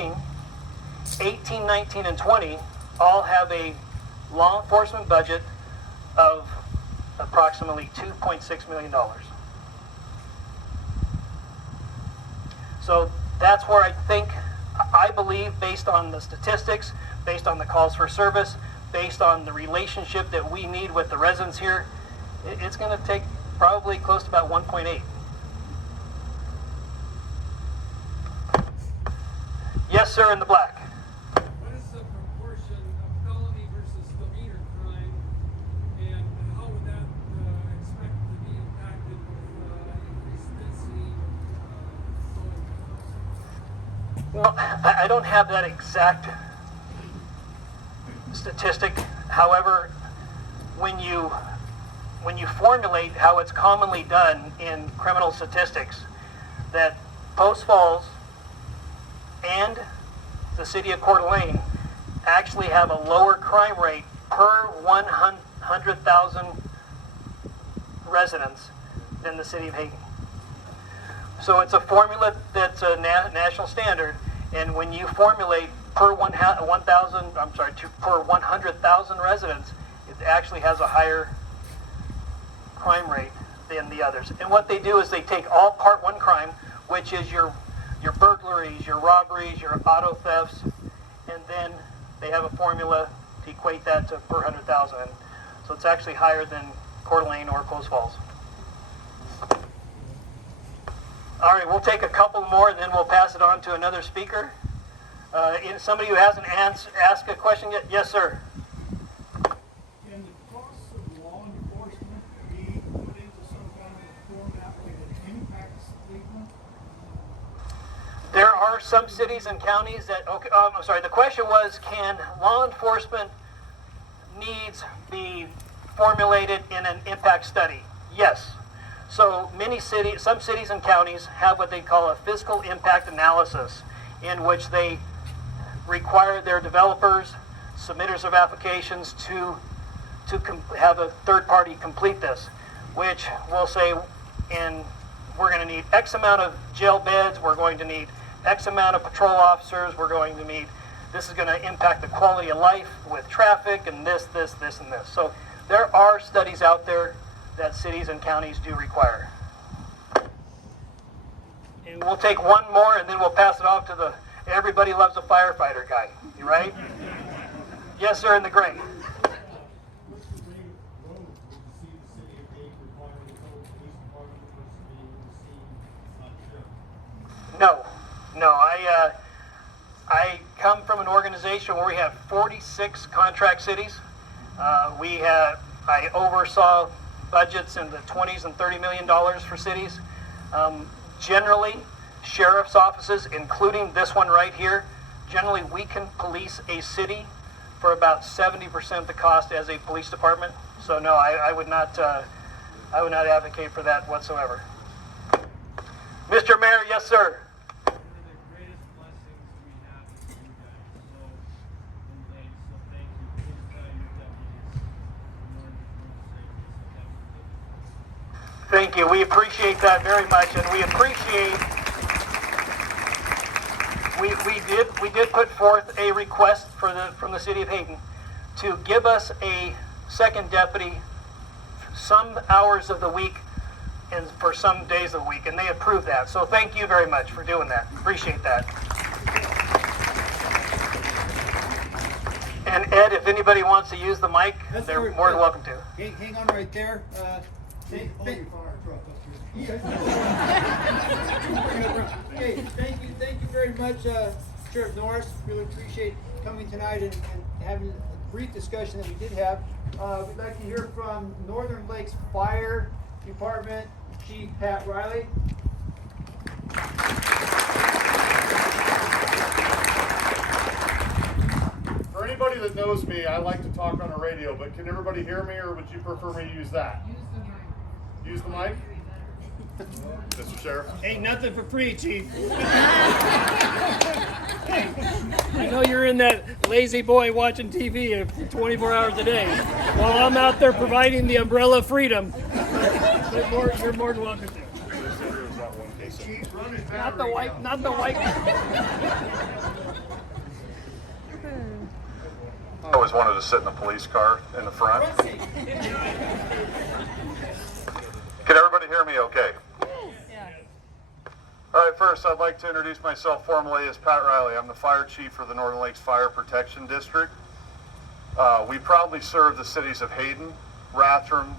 16, 18, 19, and 20 all have a law enforcement budget of approximately $2.6 million. So that's where I believe, based on the statistics, based on the calls for service, based on the relationship that we need with the residents here, it's going to take probably close to about 1.8. Yes, sir, in the black. What is the proportion of felony versus misdemeanor crime, and how would that expect to be impacted with increased density of Well, I don't have that exact statistic. However, when you formulate how it's commonly done in criminal statistics, that Post Falls and the city of Coeur d'Alene actually have a lower crime rate per 100,000 residents than the city of Hayden. So it's a formula that's a national standard, and when you formulate per 100,000 residents, it actually has a higher crime rate than the others. And what they do is they take all Part 1 crime, which is your burglaries, your robberies, your auto thefts, and then they have a formula to equate that to per 100,000. So it's actually higher than Coeur d'Alene or Post Falls. All right, we'll take a couple more and then we'll pass it on to another speaker. Somebody who hasn't asked a question yet? Yes, sir. Can the costs of law enforcement be put into some kind of a format where it impacts treatment? There are some cities and counties that, I'm sorry, the question was, can law enforcement needs be formulated in an impact study? Yes. So some cities and counties have what they call a fiscal impact analysis, in which they require their developers, submitters of applications to have a third party complete this, which will say, we're going to need X amount of jail beds, we're going to need X amount of patrol officers, this is going to impact the quality of life with traffic and this, and this. So there are studies out there that cities and counties do require. And we'll take one more and then we'll pass it off to the everybody loves a firefighter guy. You right? Yes, sir, in the gray. What's the rate of growth that you see the city of Hayden requiring the whole police department versus being received sheriff? No. I come from an organization where we have 46 contract cities. I oversaw budgets in the 20s and $30 million for cities. Generally, sheriff's offices, including this one right here, generally we can police a city for about 70% the cost as a police department. So no, I would not advocate for that whatsoever. Mr. Mayor, yes, sir. one of the greatest blessings we have is you guys. So thank you. Please tell your deputies more than safety. Thank you. We appreciate that very much, and we appreciate. We did put forth a request from the city of Hayden to give us a second deputy some hours of the week and for some days of the week, and they approved that. So thank you very much for doing that. Appreciate that. And Ed, if anybody wants to use the mic, Yes, they're sir. more than welcome to. Hang on right there. Hold your fire truck up here. Okay, thank you very much, Sheriff Norris. Really appreciate coming tonight and having a brief discussion that we did have. We'd like to hear from Northern Lakes Fire Department Chief Pat Riley. For anybody that knows me, I like to talk on a radio, but can everybody hear me, or would you prefer me to use that? Use the mic. Mr. Sheriff? Ain't nothing for free, Chief. I know you're in that lazy boy watching TV 24 hours a day, while I'm out there providing the umbrella of freedom. You're more than welcome to. Not the white. always wanted to sit in the police car in the front. Can everybody hear me okay? All right, first I'd like to introduce myself formally as Pat Riley. I'm the fire chief for the Northern Lakes Fire Protection District. We proudly serve the cities of Hayden, Rathdrum,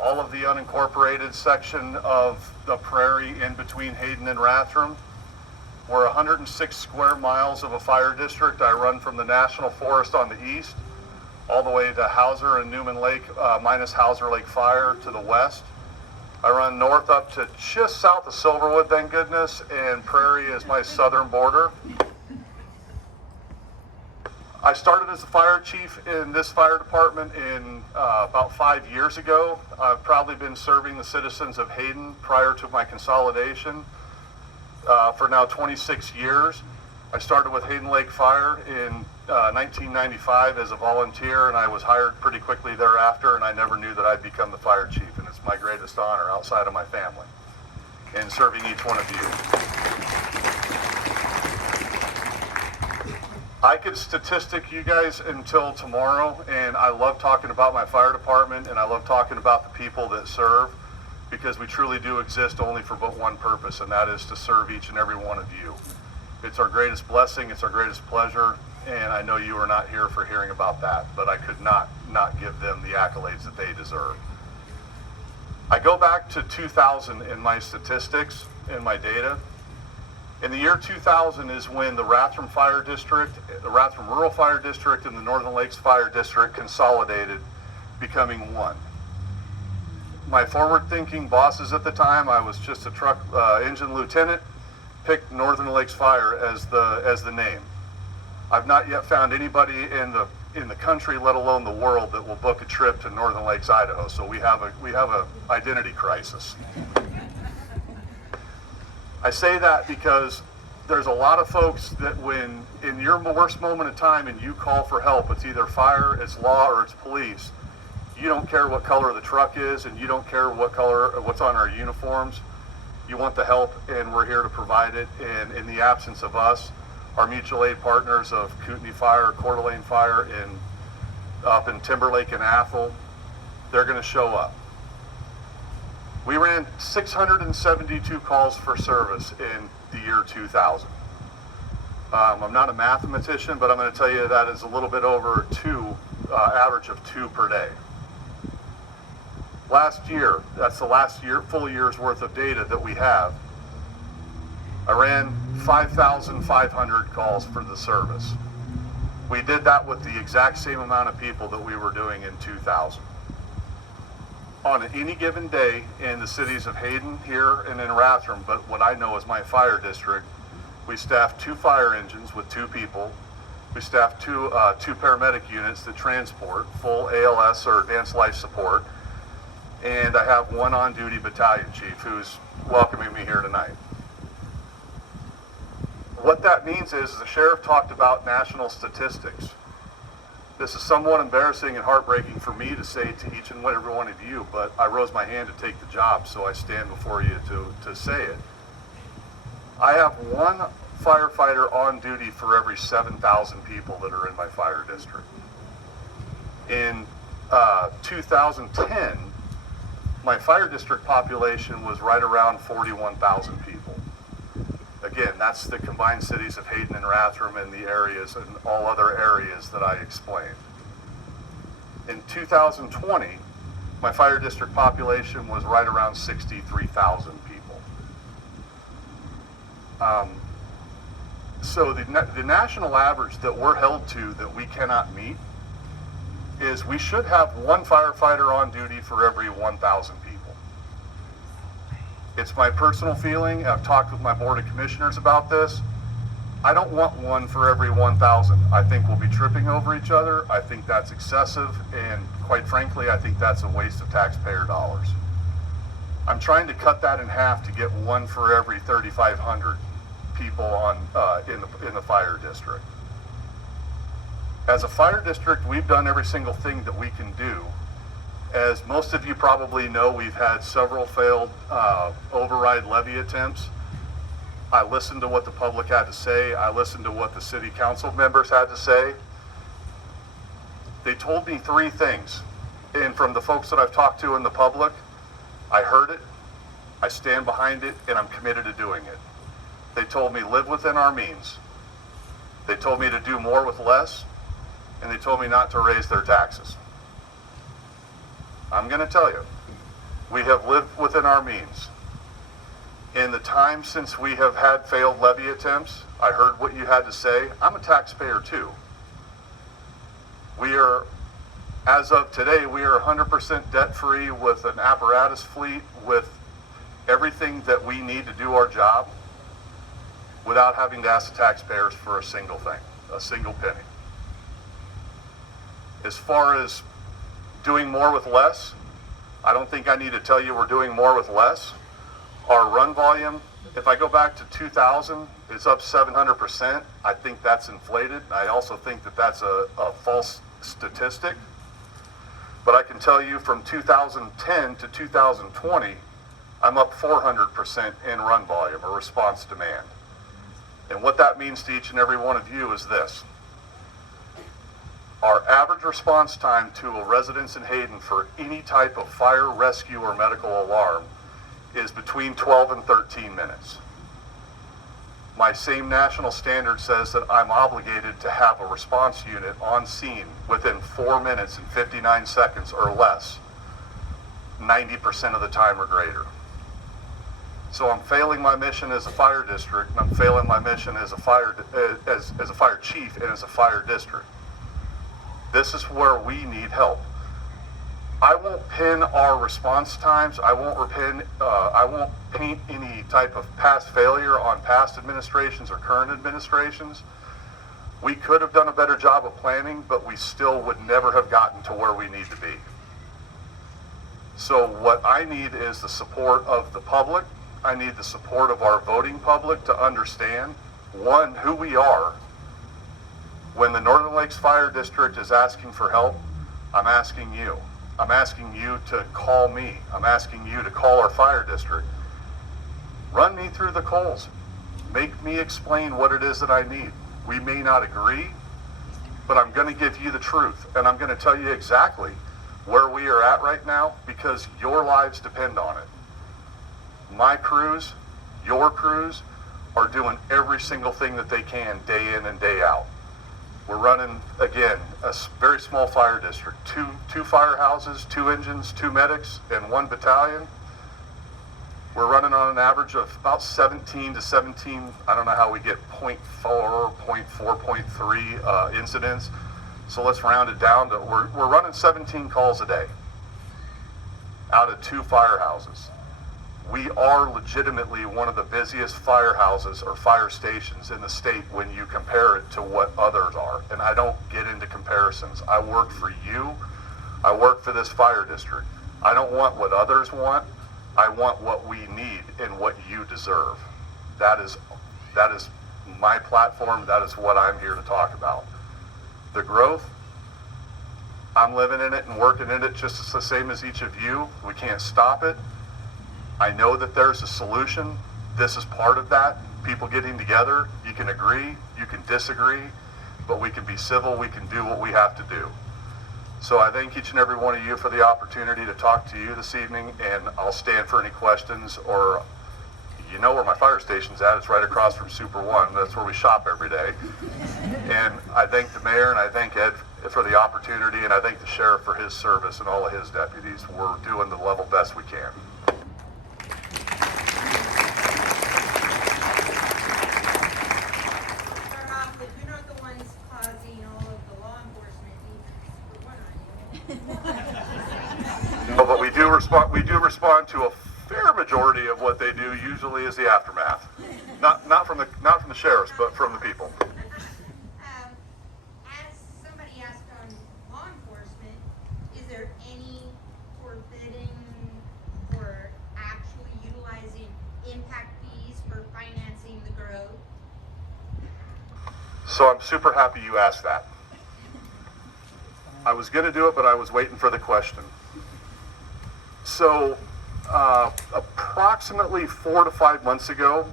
all of the unincorporated section of the prairie in between Hayden and Rathdrum. We're 106 square miles of a fire district. I run from the National Forest on the east, all the way to Hauser and Newman Lake, minus Hauser Lake Fire to the west. I run north up to just south of Silverwood, thank goodness, and Prairie is my southern border. I started as a fire chief in this fire department in about 5 years ago. I've probably been serving the citizens of Hayden prior to my consolidation for now 26 years. I started with Hayden Lake Fire in 1995 as a volunteer, and I was hired pretty quickly thereafter, and I never knew that I'd become the fire chief, and it's my greatest honor outside of my family in serving each one of you. I could statistic you guys until tomorrow, and I love talking about my fire department, and I love talking about the people that serve, because we truly do exist only for but one purpose, and that is to serve each and every one of you. It's our greatest blessing, it's our greatest pleasure, and I know you are not here for hearing about that, but I could not give them the accolades that they deserve. I go back to 2000 in my statistics, in my data. In the year 2000 is when the Rathdrum Fire District, the Rathdrum Rural Fire District, and the Northern Lakes Fire District consolidated, becoming one. My forward-thinking bosses at the time, I was just a truck engine lieutenant, picked Northern Lakes Fire as the name. I've not yet found anybody in the country, let alone the world, that will book a trip to Northern Lakes, Idaho. So we have a identity crisis. I say that because there's a lot of folks that when in your worst moment of time and you call for help, it's either fire, it's law, or it's police. You don't care what color the truck is, and you don't care what's on our uniforms. You want the help, and we're here to provide it. And in the absence of us, our mutual aid partners of Kootenai Fire, Coeur d'Alene Fire, up in Timberlake and Athol, they're going to show up. We ran 672 calls for service in the year 2000. I'm not a mathematician, but I'm going to tell you that is a little bit over average of 2 per day. Last year, that's the last full year's worth of data that we have, I ran 5,500 calls for the service. We did that with the exact same amount of people that we were doing in 2000. On any given day in the cities of Hayden, here, and in Rathdrum, but what I know is my fire district, we staff 2 fire engines with 2 people. We staff two paramedic units that transport full ALS or advanced life support. And I have 1 on-duty battalion chief who's welcoming me here tonight. What that means is the sheriff talked about national statistics. This is somewhat embarrassing and heartbreaking for me to say to each and every one of you, but I rose my hand to take the job, so I stand before you to say it. I have 1 firefighter on duty for every 7,000 people that are in my fire district. In 2010, my fire district population was right around 41,000 people. Again, that's the combined cities of Hayden and Rathdrum and the areas and all other areas that I explained. In 2020, my fire district population was right around 63,000 people. So the national average that we're held to that we cannot meet is we should have 1 firefighter on duty for every 1,000 people. It's my personal feeling. I've talked with my board of commissioners about this. I don't want 1 for every 1,000. I think we'll be tripping over each other. I think that's excessive, and quite frankly, I think that's a waste of taxpayer dollars. I'm trying to cut that in half to get 1 for every 3,500 people in the fire district. As a fire district, we've done every single thing that we can do. As most of you probably know, we've had several failed override levy attempts. I listened to what the public had to say. I listened to what the city council members had to say. They told me three things, and from the folks that I've talked to in the public, I heard it, I stand behind it, and I'm committed to doing it. They told me live within our means. They told me to do more with less, and they told me not to raise their taxes. I'm going to tell you, we have lived within our means. In the time since we have had failed levy attempts, I heard what you had to say. I'm a taxpayer too. We are, as of today, we are 100% debt-free with an apparatus fleet, with everything that we need to do our job without having to ask the taxpayers for a single thing, a single penny. As far as doing more with less, I don't think I need to tell you we're doing more with less. Our run volume, if I go back to 2000, it's up 700%. I think that's inflated. I also think that that's a false statistic. But I can tell you from 2010 to 2020, I'm up 400% in run volume or response demand. And what that means to each and every one of you is this. Our average response time to a residence in Hayden for any type of fire, rescue, or medical alarm is between 12 and 13 minutes. My same national standard says that I'm obligated to have a response unit on scene within 4 minutes and 59 seconds or less, 90% of the time or greater. So I'm failing my mission as a fire district, and I'm failing my mission as a fire chief and as a fire district. This is where we need help. I won't pin our response times. I won't paint any type of past failure on past administrations or current administrations. We could have done a better job of planning, but we still would never have gotten to where we need to be. So what I need is the support of the public. I need the support of our voting public to understand, one, who we are. When the Northern Lakes Fire District is asking for help, I'm asking you. I'm asking you to call me. I'm asking you to call our fire district. Run me through the coals. Make me explain what it is that I need. We may not agree, but I'm going to give you the truth, and I'm going to tell you exactly where we are at right now because your lives depend on it. My crews, your crews, are doing every single thing that they can day in and day out. We're running, again, a very small fire district, two firehouses, 2 engines, 2 medics, and 1 battalion. We're running on an average of about 17 to 17, I don't know how we get 0.4, 0.4, 0.3 incidents. So let's round it down to, we're running 17 calls a day out of 2 firehouses. We are legitimately one of the busiest firehouses or fire stations in the state when you compare it to what others are. And I don't get into comparisons. I work for you. I work for this fire district. I don't want what others want. I want what we need and what you deserve. That is my platform. That is what I'm here to talk about. The growth, I'm living in it and working in it just the same as each of you. We can't stop it. I know that there's a solution. This is part of that. People getting together, you can agree, you can disagree, but we can be civil, we can do what we have to do. So I thank each and every one of you for the opportunity to talk to you this evening, and I'll stand for any questions, or you know where my fire station's at. It's right across from Super One. That's where we shop every day. And I thank the mayor and I thank Ed for the opportunity, and I thank the sheriff for his service and all of his deputies. We're doing the level best we can. You're not the ones causing all of the law enforcement needs, for one, are you? No, but we do respond to a fair majority of what they do. Usually is the aftermath, not from the sheriffs, but from the people. As somebody asked on law enforcement, is there any forbidding or actually utilizing impact fees for financing the growth? So I'm super happy you asked that. I was going to do it, but I was waiting for the question. So approximately 4 to 5 months ago,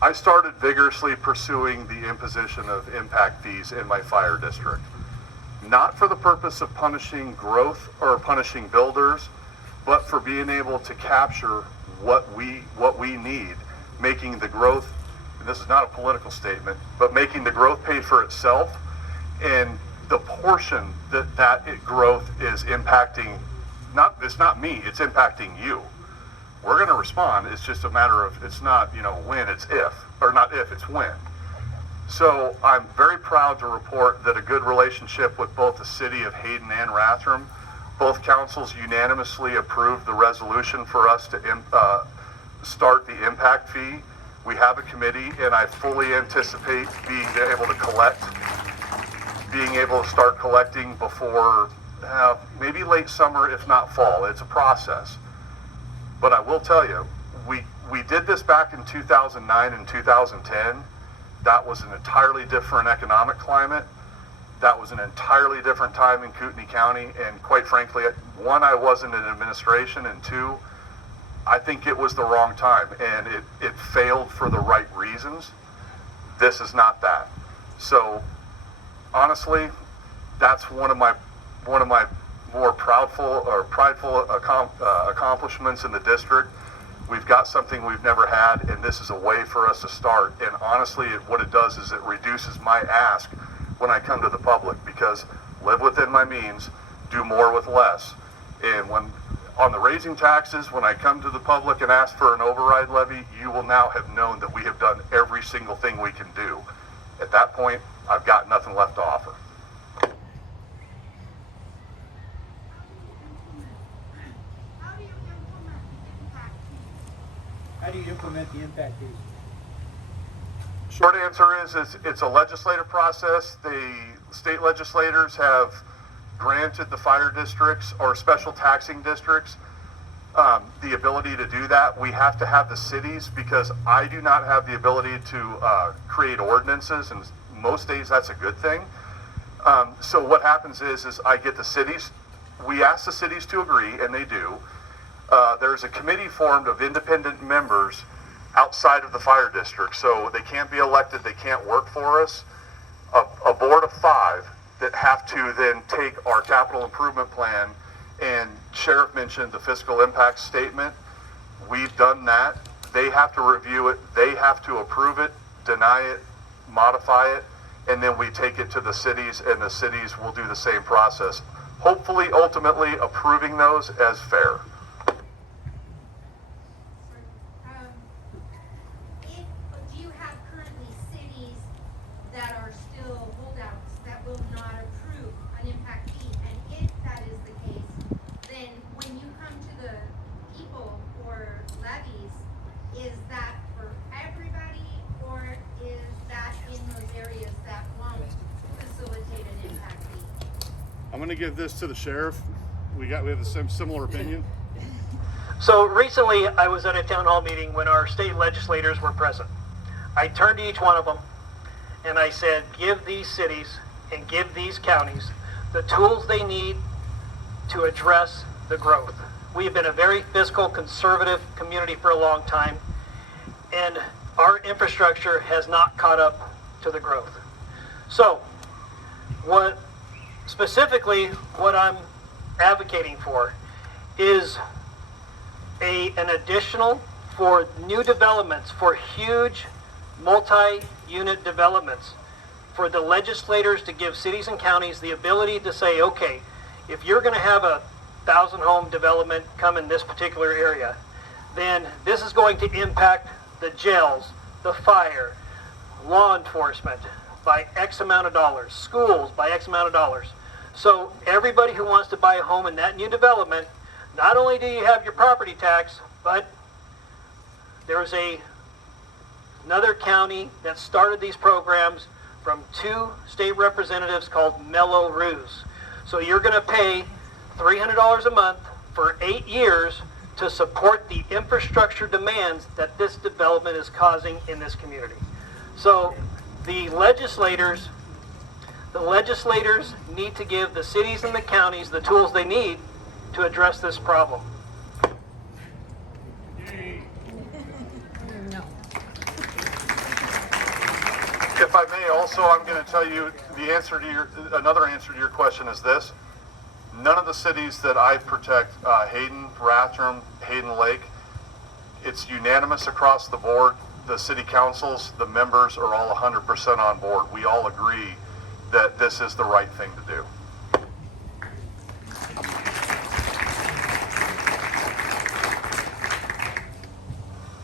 I started vigorously pursuing the imposition of impact fees in my fire district. not for the purpose of punishing growth or punishing builders, but for being able to capture what we need, making the growth, and this is not a political statement, but making the growth pay for itself, and the portion that growth is impacting, it's not me, it's impacting you. We're going to respond. It's just a matter of, it's not, when, it's if, or not if, it's when. So I'm very proud to report that a good relationship with both the city of Hayden and Rathdrum. Both councils unanimously approved the resolution for us to start the impact fee. We have a committee, and I fully anticipate being able to start collecting before maybe late summer, if not fall. It's a process. But I will tell you, we did this back in 2009 and 2010. That was an entirely different economic climate. That was an entirely different time in Kootenai County, and quite frankly, one, I wasn't in administration, and two, I think it was the wrong time, and it failed for the right reasons. This is not that. So honestly, that's one of my more prideful accomplishments in the district. We've got something we've never had, and this is a way for us to start. And honestly, what it does is it reduces my ask when I come to the public, because live within my means, do more with less. And when on the raising taxes, when I come to the public and ask for an override levy, you will now have known that we have done every single thing we can do. At that point, I've got nothing left to offer. How do you implement the impact fees? Short answer is it's a legislative process. The state legislators have granted the fire districts or special taxing districts the ability to do that. We have to have the cities, because I do not have the ability to create ordinances, and most days that's a good thing. So what happens is I get the cities, we ask the cities to agree, and they do. There's a committee formed of independent members outside of the fire district, so they can't be elected, they can't work for us. A board of 5 that have to then take our capital improvement plan, and Sheriff mentioned the fiscal impact statement. We've done that. They have to review it, they have to approve it, deny it, modify it, and then we take it to the cities, and the cities will do the same process. Hopefully, ultimately approving those as fair. Do you have currently cities that are still holdouts that will not approve an impact fee? And if that is the case, then when you come to the people for levies, is that for everybody, or is that in those areas that won't facilitate an impact fee? I'm going to give this to the sheriff. We have the same similar opinion. So recently, I was at a town hall meeting when our state legislators were present. I turned to each one of them and I said, give these cities and give these counties the tools they need to address the growth. We have been a very fiscal, conservative community for a long time, and our infrastructure has not caught up to the growth. So, what I'm advocating for is an additional for new developments, for huge multi-unit developments, for the legislators to give cities and counties the ability to say, okay, if you're going to have a 1,000-home development come in this particular area, then this is going to impact the jails, the fire, law enforcement by X amount of dollars, schools by X amount of dollars. So everybody who wants to buy a home in that new development, not only do you have your property tax, but there's another county that started these programs from 2 state representatives called Mello-Roos. So you're going to pay $300 a month for 8 years to support the infrastructure demands that this development is causing in this community. So the legislators need to give the cities and the counties the tools they need to address this problem. If I may, also, I'm going to tell you another answer to your question is this. None of the cities that I protect, Hayden, Rathdrum, Hayden Lake, it's unanimous across the board. The city councils, the members are all 100% on board. We all agree that this is the right thing to do.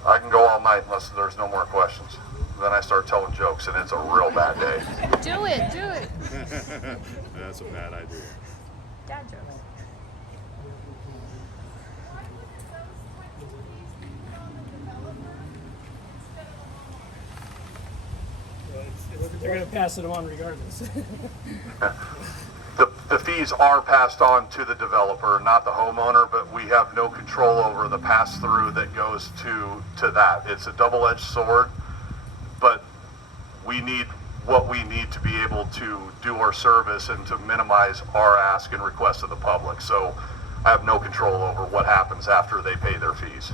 I can go all night unless there's no more questions. Then I start telling jokes and it's a real bad day. Do it. That's a bad idea. Dad jokes. They're going to pass it on regardless. The fees are passed on to the developer, not the homeowner, but we have no control over the pass-through that goes to that. It's a double-edged sword, but we need what we need to be able to do our service and to minimize our ask and request of the public. So I have no control over what happens after they pay their fees.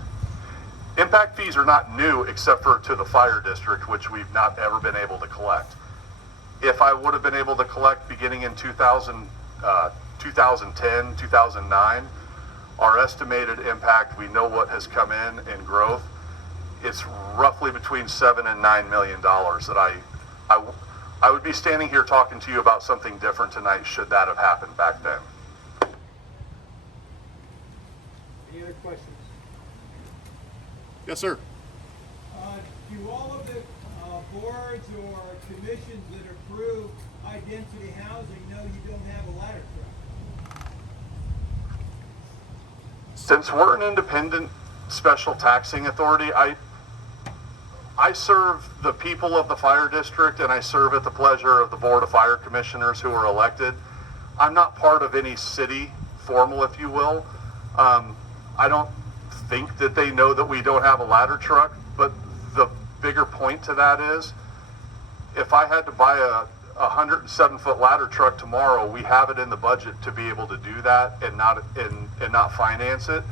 Impact fees are not new except for to the fire district, which we've not ever been able to collect. If I would have been able to collect beginning in 2010, 2009, our estimated impact, we know what has come in growth. It's roughly between $7 and $9 million that I would be standing here talking to you about something different tonight should that have happened back then. Any other questions? Yes, sir. Do all of the boards or commissions that approve high-density housing know you don't have a ladder truck? Since we're an independent special taxing authority, I serve the people of the fire district and I serve at the pleasure of the Board of Fire Commissioners who are elected. I'm not part of any city formal, if you will. I don't think that they know that we don't have a ladder truck, but the bigger point to that is if I had to buy a 107-foot ladder truck tomorrow, we have it in the budget to be able to do that and not finance it,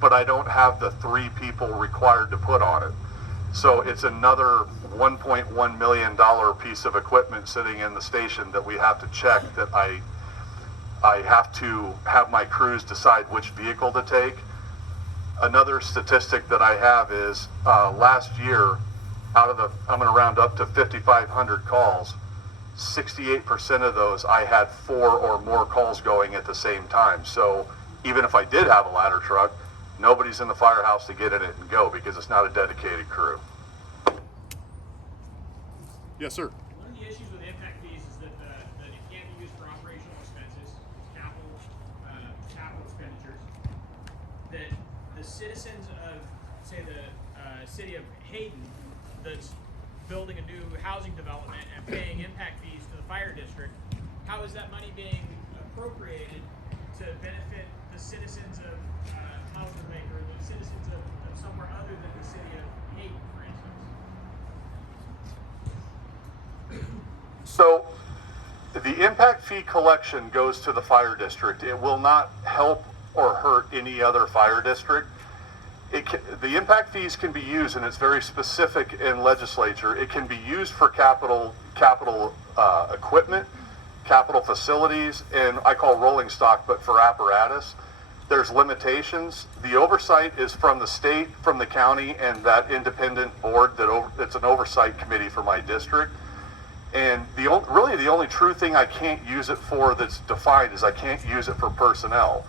but I don't have the 3 people required to put on it. So it's another $1.1 million piece of equipment sitting in the station that we have to check, that I have to have my crews decide which vehicle to take. Another statistic that I have is last year, I'm going to round up to 5,500 calls, 68% of those I had 4 or more calls going at the same time. So even if I did have a ladder truck, nobody's in the firehouse to get in it and go because it's not a dedicated crew. Yes, sir. One of the issues with impact fees is that it can't be used for operational expenses, capital expenditures. That the citizens of, say, the city of Hayden, that's building a new housing development and paying impact fees to the fire district, how is that money being appropriated to benefit the citizens of Mountain Lake or the citizens of somewhere other than the city of Hayden, for instance? So the impact fee collection goes to the fire district. It will not help or hurt any other fire district. The impact fees can be used, and it's very specific in legislature. It can be used for capital equipment, capital facilities, and I call rolling stock, but for apparatus. There's limitations. The oversight is from the state, from the county, and that independent board it's an oversight committee for my district. And really the only true thing I can't use it for that's defined is I can't use it for personnel.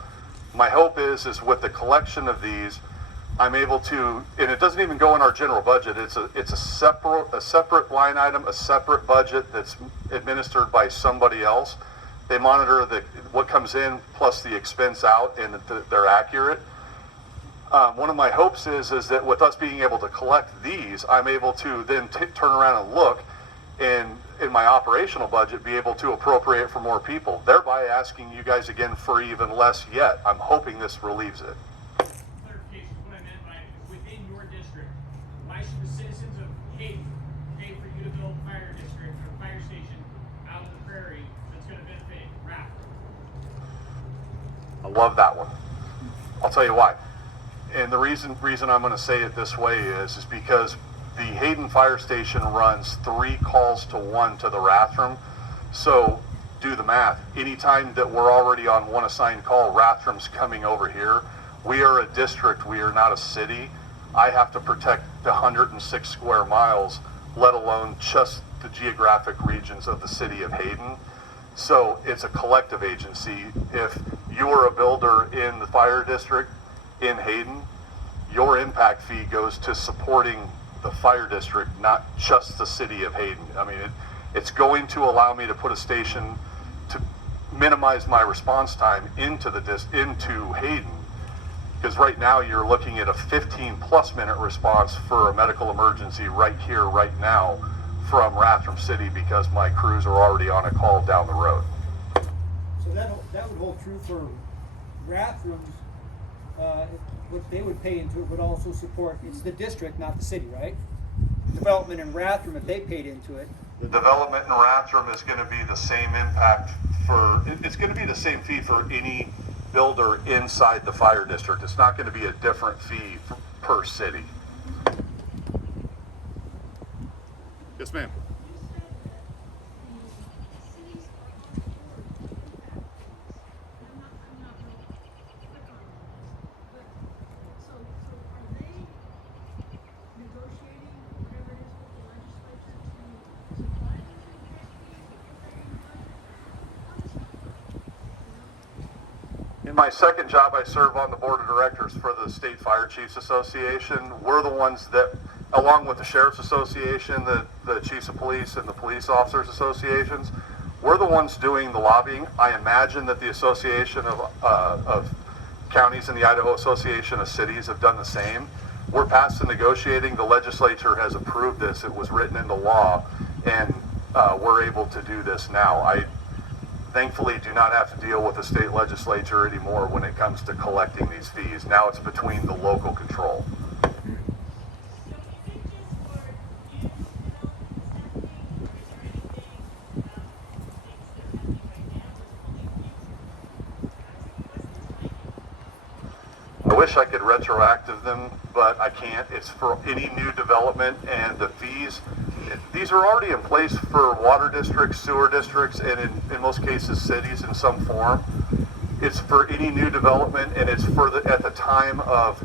My hope is with the collection of these, I'm able to, and it doesn't even go in our general budget. It's a separate line item, a separate budget that's administered by somebody else. They monitor what comes in plus the expense out, and they're accurate. One of my hopes is that with us being able to collect these, I'm able to then turn around and look, and in my operational budget, be able to appropriate for more people, thereby asking you guys again for even less yet. I'm hoping this relieves it. Clarification, what I meant by within your district, why should the citizens of Hayden pay for you to build a fire district or a fire station out in the prairie that's going to benefit Rathdrum? I love that one. I'll tell you why. And the reason I'm going to say it this way is because the Hayden Fire Station runs 3 calls to 1 to the Rathdrum. So do the math. Anytime that we're already on one assigned call, Rathdrum's coming over here. We are a district, we are not a city. I have to protect the 106 square miles, let alone just the geographic regions of the city of Hayden. So it's a collective agency. If you are a builder in the fire district in Hayden, your impact fee goes to supporting the fire district, not just the city of Hayden. I mean, it's going to allow me to put a station to minimize my response time into Hayden. Because right now you're looking at a 15+ minute response for a medical emergency right here, right now, from Rathdrum City, because my crews are already on a call down the road. So that would hold true for Rathdrum's, what they would pay into it would also support, it's the district, not the city, right? Development in Rathdrum, if they paid into it. The development in Rathdrum is going to be the same impact it's going to be the same fee for any builder inside the fire district. It's not going to be a different fee per city. Yes, ma'am. In my second job, I serve on the board of directors for the State Fire Chiefs Association. We're the ones that, along with the Sheriff's Association, the Chiefs of Police, and the Police Officers Associations, we're the ones doing the lobbying. I imagine that the Association of Counties and the Idaho Association of Cities have done the same. We're past the negotiating. The legislature has approved this. It was written into law, and we're able to do this now. I thankfully do not have to deal with the state legislature anymore when it comes to collecting these fees. Now it's between the local control. I wish I could retroactive them, but I can't. It's for any new development, and the fees, these are already in place for water districts, sewer districts, and in most cases cities in some form. It's for any new development, and it's for at the time of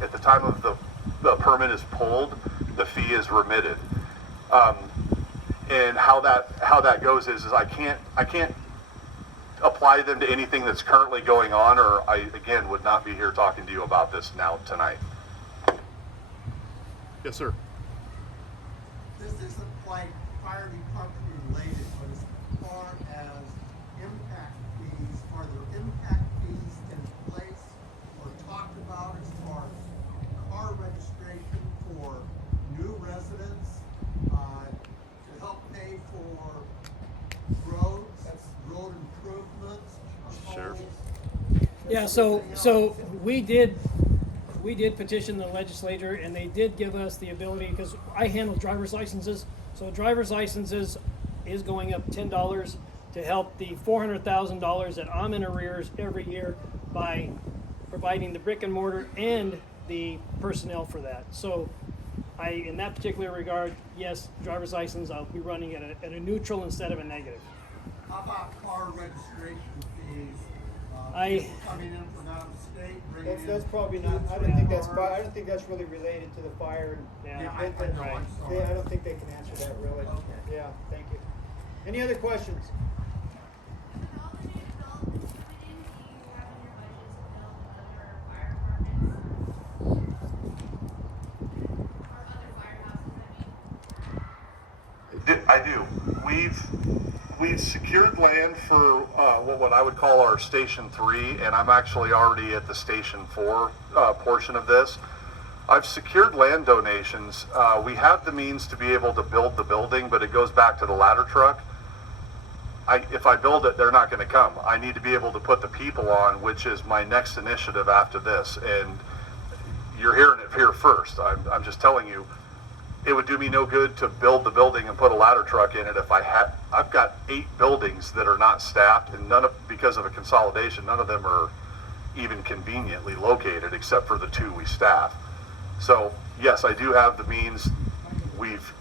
the permit is pulled, the fee is remitted. And how that goes is I can't apply them to anything that's currently going on, or I again would not be here talking to you about this now tonight. Yes, sir. This isn't quite fire department related, but as far as impact fees, are there impact fees in place or talked about as far as car registration for new residents to help pay for roads, road improvements? Sure. Yeah, so we did petition the legislature, and they did give us the ability, because I handle driver's licenses, so driver's licenses is going up $10 to help the $400,000 that I'm in arrears every year by providing the brick and mortar and the personnel for that. So in that particular regard, yes, driver's license, I'll be running at a neutral instead of a negative. How about car registration fees? I- People coming in from out of state, bringing in. That's probably not, I don't think that's really related to the fire. Yeah, Yeah, I know, right. I'm sorry. Yeah, I don't think they can answer that really. Okay. Yeah, thank you. Any other questions? With all the new developments coming in, do you have in your budget to build other fire departments? Or other firehouses, I do. We've secured land for what I would call our Station 3, and I'm actually already at the Station 4 portion of this. I've secured land donations. We have the means to be able to build the building, but it goes back to the ladder truck. If I build it, they're not going to come. I need to be able to put the people on, which is my next initiative after this. And you're hearing it here first. I'm just telling you, it would do me no good to build the building and put a ladder truck in it if I've got 8 buildings that are not staffed, and because of a consolidation, none of them are even conveniently located except for the 2 we staff. So yes, I do have the means.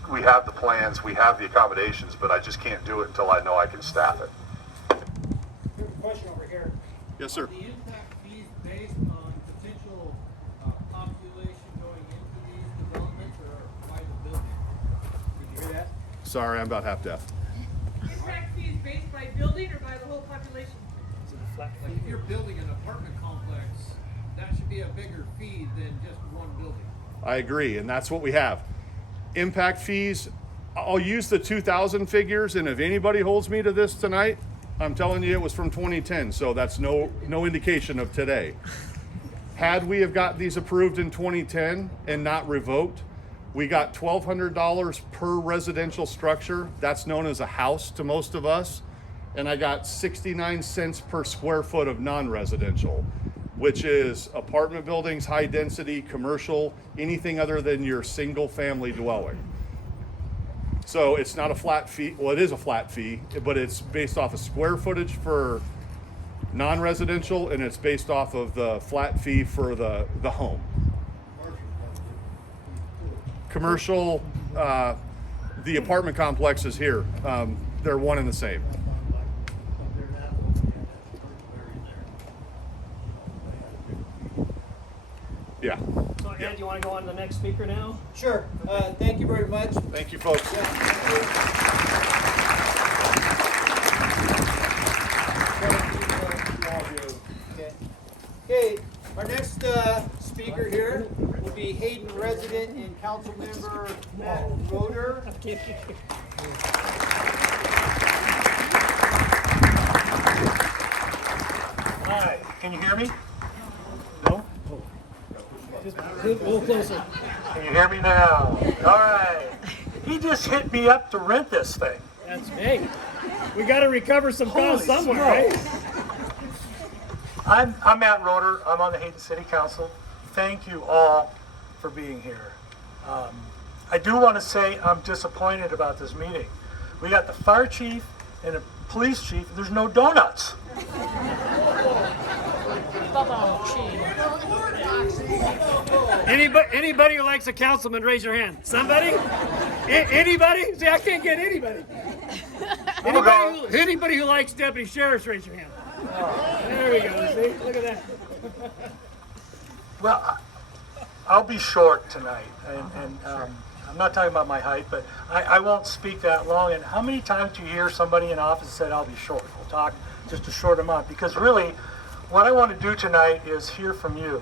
we have the plans, we have the accommodations, but I just can't do it until I know I can staff it. There's a question over here. Yes, sir. The impact fees based on potential population going into these developments or by the building? Did you hear that? Sorry, I'm about half deaf. Impact fees based by building or by the whole population? Like if you're building an apartment complex, that should be a bigger fee than just one building. I agree, and that's what we have. Impact fees, I'll use the 2000 figures, and if anybody holds me to this tonight, I'm telling you it was from 2010, so that's no indication of today. Had we have got these approved in 2010 and not revoked, we got $1,200 per residential structure. That's known as a house to most of us. And I got 69 cents per square foot of non-residential, which is apartment buildings, high density, commercial, anything other than your single family dwelling. So it's not a flat fee. Well, it is a flat fee, but it's based off of square footage for non-residential, and it's based off of the flat fee for the home. Commercial, the apartment complex is here. They're one and the same. Yeah. So Ed, you want to go on to the next speaker now? Sure. Thank you very much. Thank you, folks. Okay, our next speaker here will be Hayden resident and council member Matt Roetter. Hi, can you hear me? No? Just a little closer. Can you hear me now? All right. He just hit me up to rent this thing. That's me. We got to recover some funds Holy somewhere, smokes. right? I'm Matt Roetter. I'm on the Hayden City Council. Thank you all for being here. I do want to say I'm disappointed about this meeting. We got the fire chief and the police chief. There's no donuts. Anybody who likes a councilman, raise your hand. Somebody? Anybody? See, I can't get anybody. Anybody who likes deputy sheriffs, raise your hand. There we go. See, look at that. Well, I'll be short tonight, and I'm not talking about my height, but I won't speak that long. And how many times do you hear somebody in office said, I'll be short? We'll talk just a short amount. Because really, what I want to do tonight is hear from you.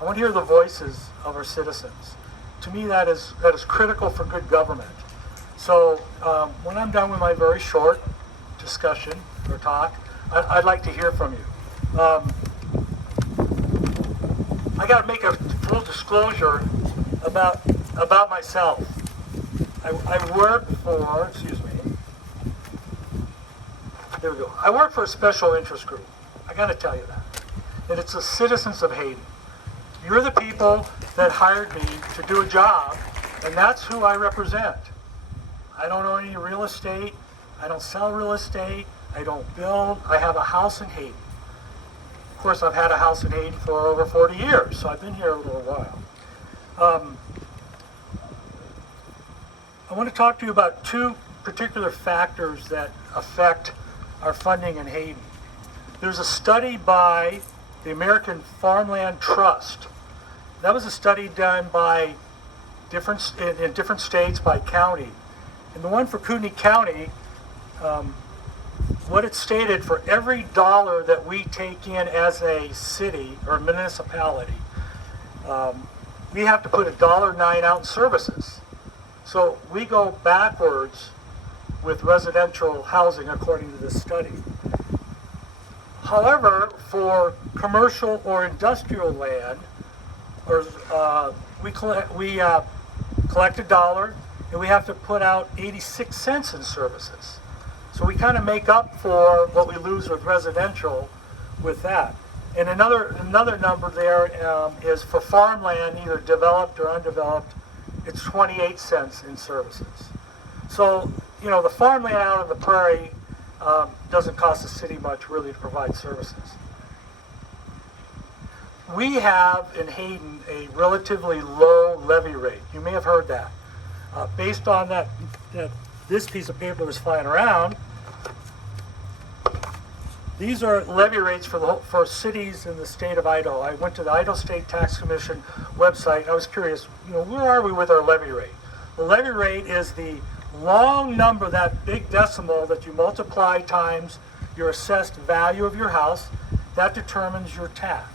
I want to hear the voices of our citizens. To me, that is critical for good government. So when I'm done with my very short discussion or talk, I'd like to hear from you. I got to make a full disclosure about myself. I work for, there we go. I work for a special interest group. I got to tell you that. And it's the citizens of Hayden. You're the people that hired me to do a job, and that's who I represent. I don't own any real estate. I don't sell real estate. I don't build. I have a house in Hayden. Of course, I've had a house in Hayden for over 40 years, so I've been here a little while. I want to talk to you about two particular factors that affect our funding in Hayden. There's a study by the American Farmland Trust. That was a study done by in different states by county. And the one for Kootenai County, what it stated, for every dollar that we take in as a city or municipality, we have to put $1.09 out in services. So we go backwards with residential housing according to this study. However, for commercial or industrial land, we collect $1 and we have to put out 86 cents in services. So we kind of make up for what we lose with residential with that. And another number there is for farmland, either developed or undeveloped, it's 28 cents in services. So, you know, the farmland out of the prairie doesn't cost the city much really to provide services. We have in Hayden a relatively low levy rate. You may have heard that. Based on that this piece of paper was flying around, these are levy rates for cities in the state of Idaho. I went to the Idaho State Tax Commission website. I was curious, where are we with our levy rate? The levy rate is the long number, that big decimal that you multiply times your assessed value of your house. That determines your tax.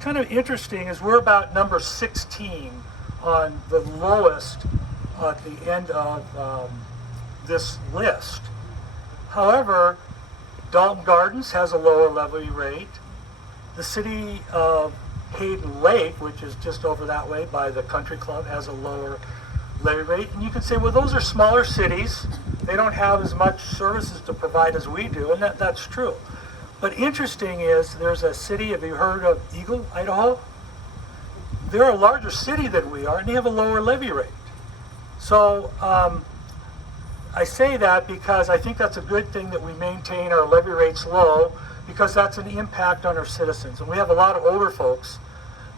Kind of interesting is we're about number 16 on the lowest at the end of this list. However, Dalton Gardens has a lower levy rate. The city of Hayden Lake, which is just over that way by the country club, has a lower levy rate. And you could say, well, those are smaller cities. They don't have as much services to provide as we do, and that's true. But interesting is there's a city, have you heard of Eagle, Idaho? They're a larger city than we are, and they have a lower levy rate. So I say that because I think that's a good thing that we maintain our levy rates low, because that's an impact on our citizens. And we have a lot of older folks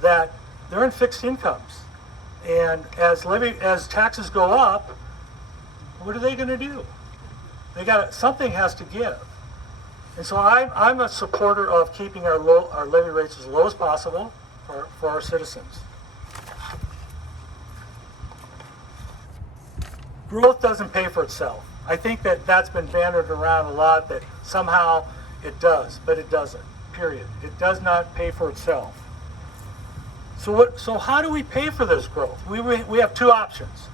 that they're in fixed incomes. And as taxes go up, what are they going to do? Something has to give. And so I'm a supporter of keeping our levy rates as low as possible for our citizens. Growth doesn't pay for itself. I think that's been bandied around a lot, that somehow it does, but it doesn't, period. It does not pay for itself. So how do we pay for this growth? We have two options.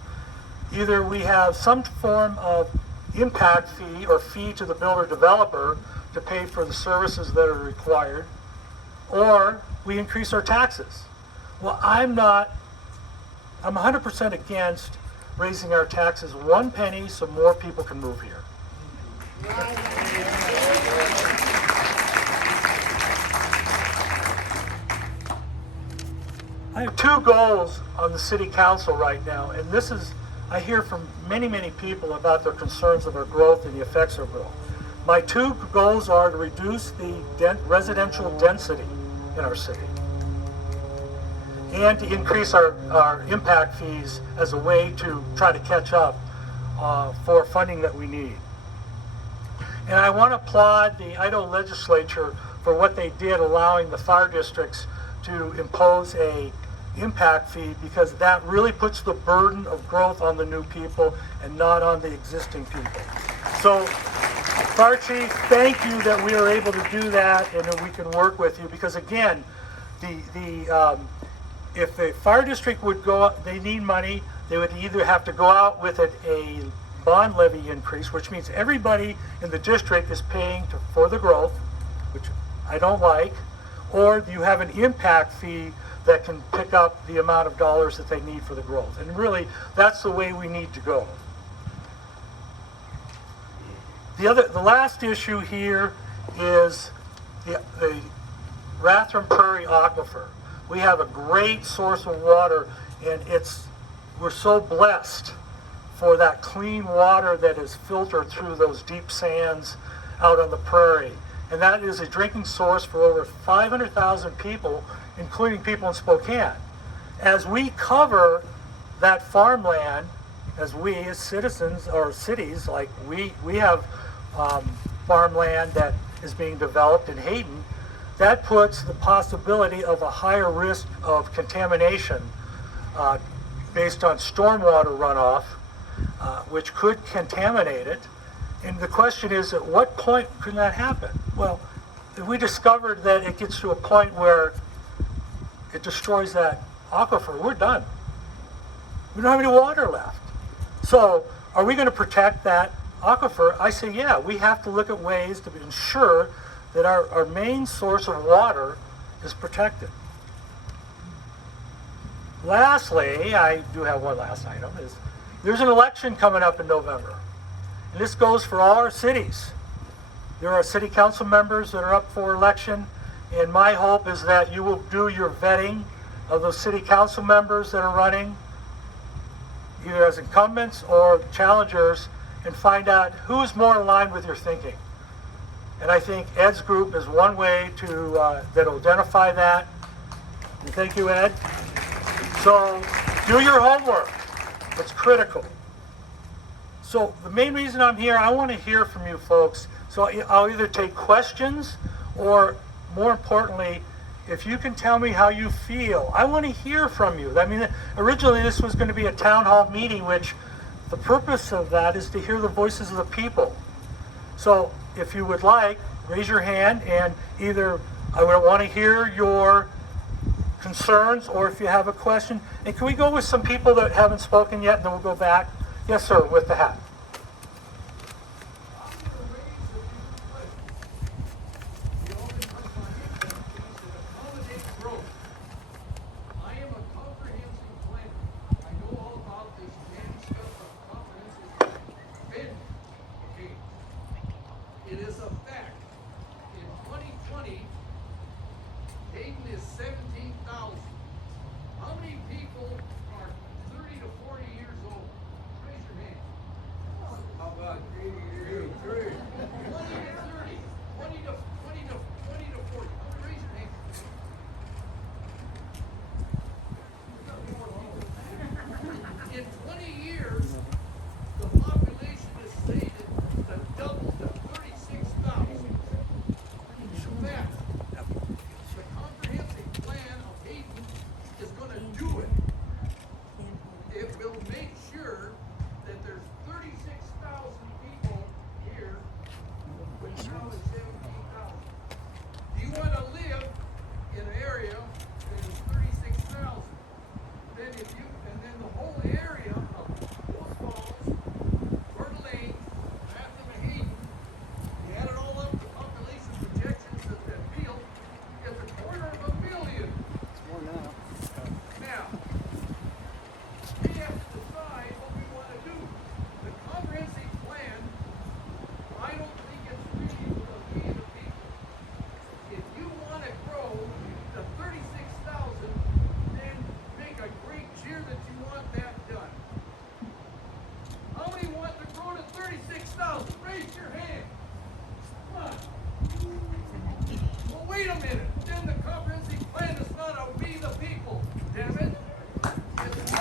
Either we have some form of impact fee or fee to the builder developer to pay for the services that are required, or we increase our taxes. Well, I'm 100% against raising our taxes 1 penny so more people can move here. I have two goals on the city council right now, and I hear from many, many people about their concerns of our growth and the effects of growth. My two goals are to reduce the residential density in our city and to increase our impact fees as a way to try to catch up for funding that we need. And I want to applaud the Idaho legislature for what they did, allowing the fire districts to impose a impact fee, because that really puts the burden of growth on the new people and not on the existing people. So, Fire Chief, thank you that we are able to do that and that we can work with you, because again, if the fire district would go up, they need money, they would either have to go out with a bond levy increase, which means everybody in the district is paying for the growth, which I don't like, or you have an impact fee that can pick up the amount of dollars that they need for the growth. And really, that's the way we need to go. The last issue here is the Rathdrum Prairie Aquifer. We have a great source of water, and we're so blessed for that clean water that is filtered through those deep sands out on the prairie. And that is a drinking source for over 500,000 people, including people in Spokane. As we cover that farmland, as citizens or cities, like we have farmland that is being developed in Hayden, that puts the possibility of a higher risk of contamination based on stormwater runoff, which could contaminate it. And the question is, at what point can that happen? Well, if we discovered that it gets to a point where it destroys that aquifer, we're done. We don't have any water left. So, are we going to protect that aquifer? I say, yeah, we have to look at ways to ensure that our main source of water is protected. Lastly, I do have one last item, is there's an election coming up in November. And this goes for all our cities. There are city council members that are up for election, and my hope is that you will do your vetting of those city council members that are running, either as incumbents or challengers, and find out who is more aligned with your thinking. And I think Ed's group is one way that'll identify that. And thank you, Ed. So do your homework. It's critical. So the main reason I'm here, I want to hear from you folks. So I'll either take questions or, more importantly, if you can tell me how you feel. I want to hear from you. I mean, originally this was going to be a town hall meeting, which the purpose of that is to hear the voices of the people. So if you would like, raise your hand, and either I would want to hear your concerns, or if you have a question. And can we go with some people that haven't spoken yet, and then we'll go back? Yes, sir, with the hat. I'm gonna raise a few questions. You all can touch on impact fees that accommodate growth. I am a comprehensive planner. I know all about this damn stuff of comprehensive plan. Been, okay. It is a fact. In 2020, Hayden is 17,000. How many people are 30 to 40 years old? Raise your hand. How about 83? 20 to 30, 20 to 40. Raise your hand. In 20 years, the population is slated to double to 36,000. That, the comprehensive plan of Hayden is gonna do it. It will make sure that there's 36,000 people here, when now is 17,000. Do you wanna live in an area that is 36,000? Then then the whole area of Post Falls, Coeur d'Alene, Rathdrum and Hayden, you add it all up, the population projections that that field is 250,000. Now, we have to decide what we wanna do. The comprehensive plan, I don't think it's really for we the people. If you wanna grow to 36,000, then make a great cheer that you want that done. How many want to grow to 36,000? Raise your hand. Come on. Well, wait a minute. Then the comprehensive plan is not a we the people, damn it. It's not.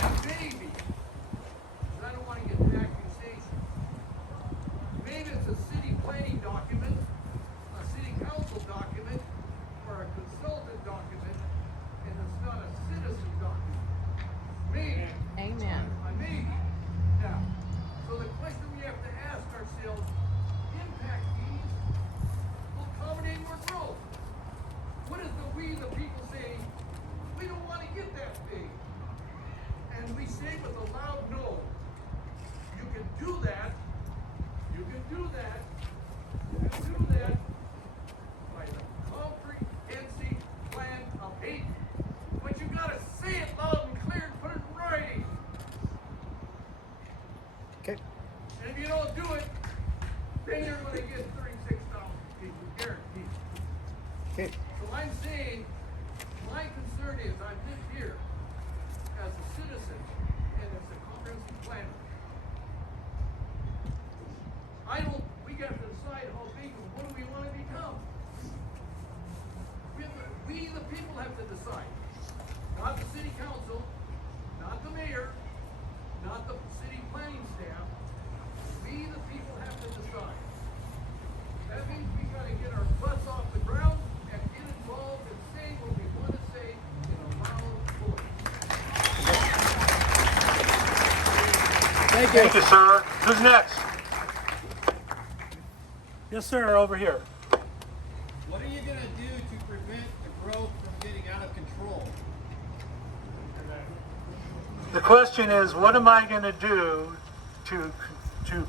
I'm saying maybe, 'cause I don't wanna get an accusation. Maybe it's a city planning document, a city council document, or a consultant document, and it's not a citizen document. Maybe. Amen. Maybe. Now, so the question we have to ask ourselves, impact fees will accommodate more growth. What is the we the people say? We don't wanna get that big. And we say with a loud no. You can do that. You can do that. You can do that by the comprehensive plan of Hayden. But you gotta say it loud and clear and put it in writing. Okay. And if you don't do it, then you're gonna get 36,000 people, guaranteed. Okay. So I'm saying, my concern is, I've lived here as a citizen and as a comprehensive planner. We got to decide how big and what do we want to become. We the people have to decide. Not the city council, not the mayor, not the city planning staff. We the people have to decide. That means we gotta get our butts off the ground and get involved and say what we wanna say in a loud voice. Thank you, sir. Who's next? Yes, sir, over here. What are you gonna do to prevent the growth from getting out of control? The question is, what am I going to do to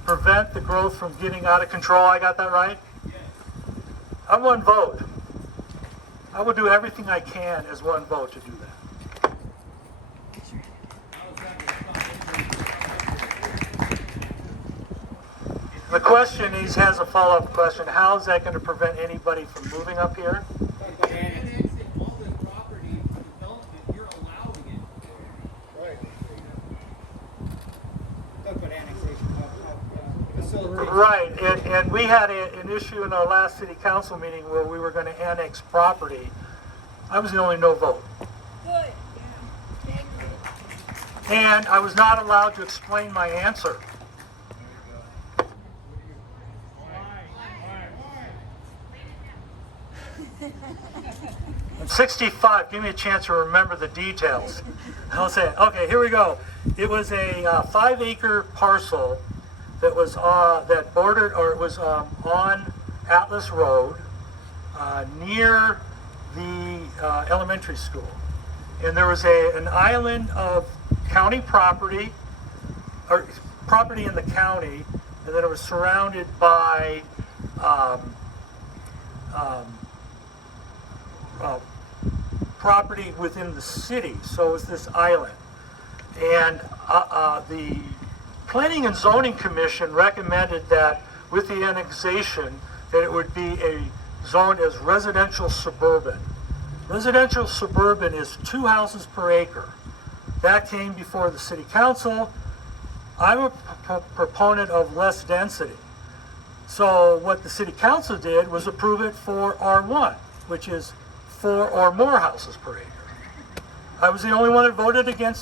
prevent the growth from getting out of control? I got that right? Yes. I'm one vote. I will do everything I can as one vote to do that. How is that gonna stop? The question, he has a follow-up question. How is that going to prevent anybody from moving up here? By annexing all this property for development, you're allowing it. Talk about annexation of facilitate. Right, and we had an issue in our last city council meeting where we were gonna annex property. I was the only no vote. Good. And I was not allowed to explain my answer. I'm 65, give me a chance to remember the details. I'll say it. Okay, here we go. It was a 5-acre parcel that was that bordered, or it was on Atlas Road, near the elementary school. And there was an island of county property, or property in the county, and then it was surrounded by property within the city. So it was this island. And the Planning and Zoning Commission recommended that with the annexation, that it would be zoned as residential suburban. Residential suburban is 2 houses per acre. That came before the city council. I'm a proponent of less density. So what the city council did was approve it for R1, which is 4 or more houses per acre. I was the only one that voted against it.